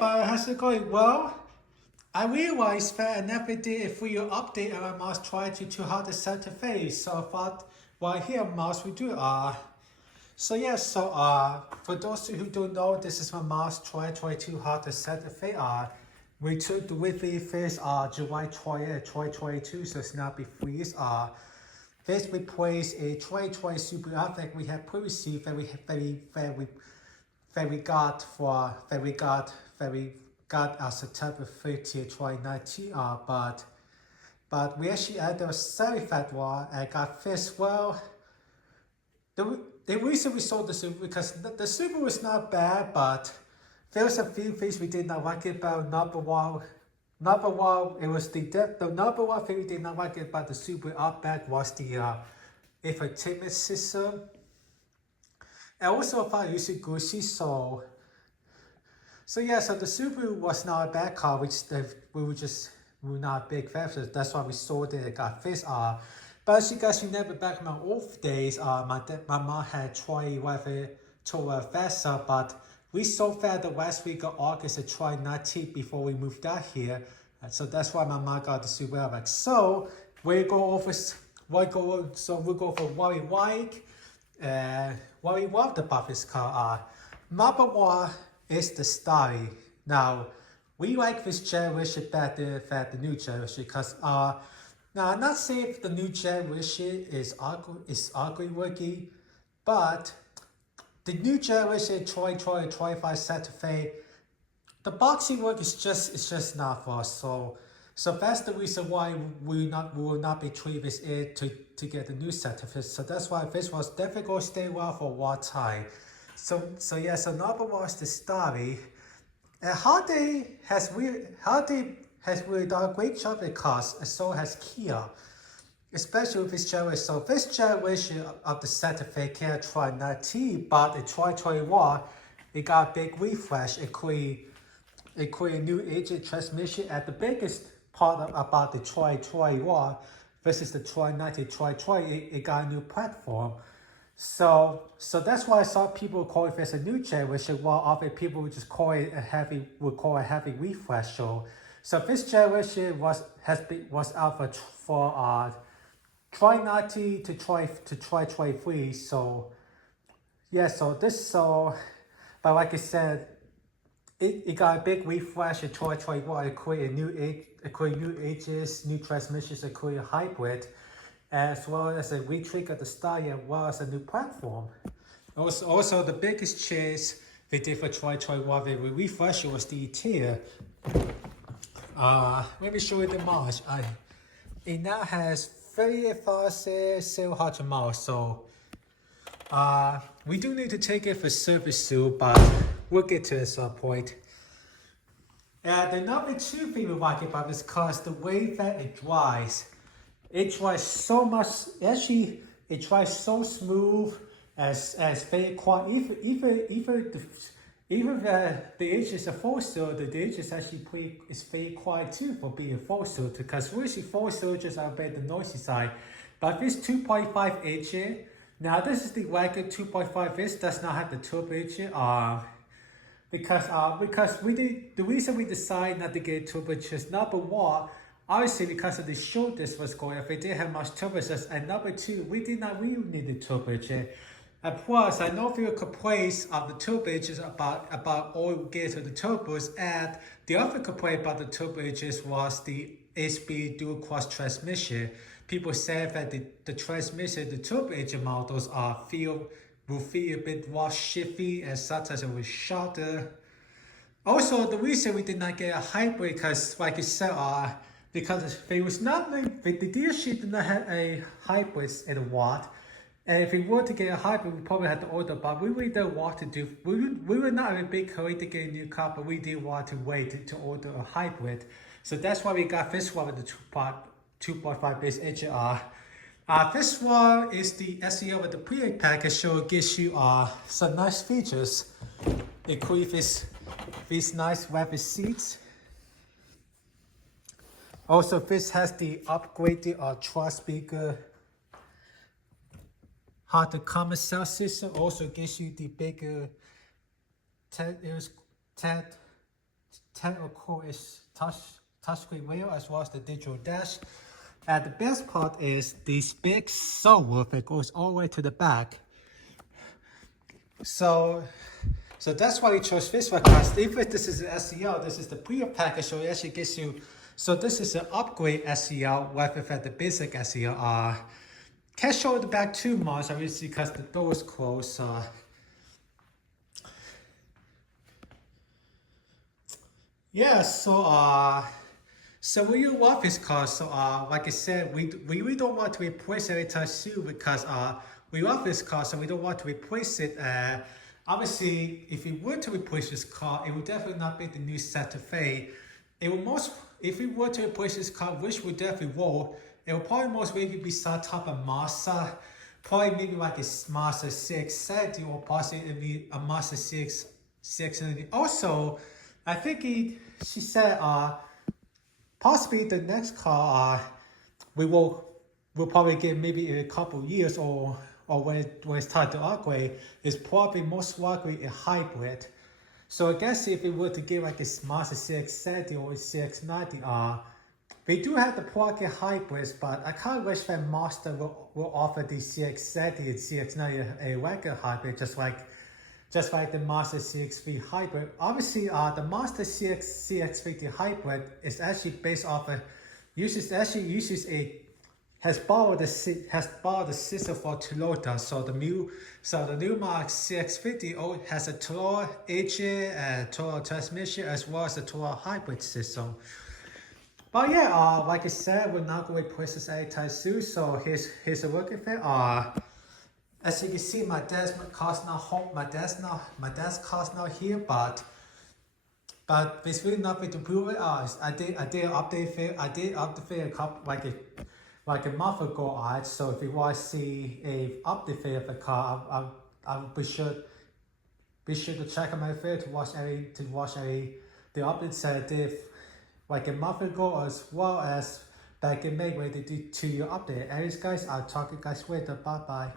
but how's it going? Well, I realized that I never did a free update on my mouse try to Hyundai Santa Fe. So I thought, well, here mouse we do. For those who don't know, this is my mouse try to Hyundai Santa Fe. We took delivery first July 2022, so it's not be freeze. First we placed a 2020 Super that we had previously that we got September 30th, 2019. But we actually had a very fat one and got first. Well, the reason we sold the Super because the Super was not bad, but there was a few things we did not like about. Number one, it was the number one thing we did not like about the Super Outback was the infotainment system. And also if I use it Gucci, so the Subaru was not a bad car, which we were not big fans. That's why we sold it and got fixed. But as you guys remember back in my old days, my mom had tried whatever to a Vesta, but we sold that the last week of August of 2019 before we moved out here. So that's why my mom got the Subaru Outback. So we'll go over what we like. What we loved about this car, number one is the style. Now, we like this generation better than the new generation because, now I'm not saying if the new generation is ugly looking, but the new generation 2025 Santa Fe, the boxing work is just not for us. So that's the reason why we will not be treating this in to get the new Santa Fe. So that's why this was definitely going to stay well for a long time. So number one is the story. And Hyundai has really done a great job in cars, and so has Kia, especially with this generation. So this generation of the Santa Fe Kia 2019, but in 2021, it got a big refresh, including a new engine transmission. At the biggest part about the 2021 versus the 2019, 2020, it got a new platform. So that's why some people call it as a new generation, while other people would just call it a heavy refresh. So this generation was out for 2019 to 2023. But like I said, it got a big refresh in 2021. It created new ages, new transmissions, it created hybrid, as well as a retweak of the style, as well as a new platform. Also the biggest change they did for 2021, they refreshed was the interior. Let me show you the miles. It now has 38,700 miles. So we do need to take it for service soon, but we'll get to it at some point. The number two thing we like about this car is the way that it drives. It drives so much. Actually, it drives so smooth, as very quiet. Even the engine is a four-cylinder. The engine is actually very quiet too for being a four-cylinder. Because usually four-cylinders are a bit the noisy side, but this 2.5 engine. Now this is the wagon 2.5. This does not have the turbo engine. Because the reason we decided not to get turbo is number one, obviously because of the show this was going, if it didn't have much turbo, and number two, we did not really need the turbo engine. And plus, I know there were complaints of the turbo engines about oil getting to the turbos, and the other complaint about the turbo engines was the 8-speed dual clutch transmission. People said that the transmission, the turbo engine models will feel a bit more shifty, and sometimes it was shorter. Also, the reason we did not get a hybrid, because like I said, because there was not the dealership did not have a hybrid in the lot. And if we were to get a hybrid, we probably had to order, but we really don't want to do. We were not in a big hurry to get a new car, but we did want to wait to order a hybrid. So that's why we got this one with the 2.5 base engine. This one is the SEO with the pre package, so it gives you some nice features, including these nice leather seats. Also, this has the upgraded truss speaker. The common sound system also gives you the bigger 10 technical core-ish touchscreen wheel as well as the digital dash. And the best part is this big subwoofer that goes all the way to the back. So that's why we chose this one, because even if this is an SEL, this is the pre package, so it actually gives you, so this is an upgrade SEL rather than the basic SEL. Can't show the back too much, obviously, because the door is closed. Yeah, so when you love this car, like I said, we really don't want to replace it anytime soon because we love this car, so we don't want to replace it. Obviously, if we were to replace this car, it would definitely not be the new Santa Fe. It would if we were to replace this car, which we definitely will, it will probably most likely be some type of Mazda, probably maybe like a Mazda CX-70 or possibly a Mazda CX-70. Also, I think she said possibly the next car we'll probably get maybe in a couple years or when it's time to upgrade is probably most likely a hybrid. So I guess if we were to get like a Mazda CX-70 or a CX-90, we do have the plug-in hybrids, but I kind of wish that Mazda will offer the CX-70 and CX-90 a regular hybrid, just like the Mazda CX-3 hybrid. Obviously, the Mazda CX-3 hybrid is actually based off has borrowed the system for Toyota. So the new Mark CX-50 has a Toyota engine and Toyota transmission as well as a Toyota hybrid system. But yeah, like I said, we're not going to replace this anytime soon. So here's a look at it. As you can see, my dad's car's not home. My dad's car's not here, but there's really nothing to prove it. I did update it. I did update it a couple like a month ago. Alright, so if you want to see a update of the car, I'll be sure to check out my video to watch the updates I did like a month ago, as well as back in May when they do 2-year update. Anyways, guys, I'll talk to you guys later. Bye bye.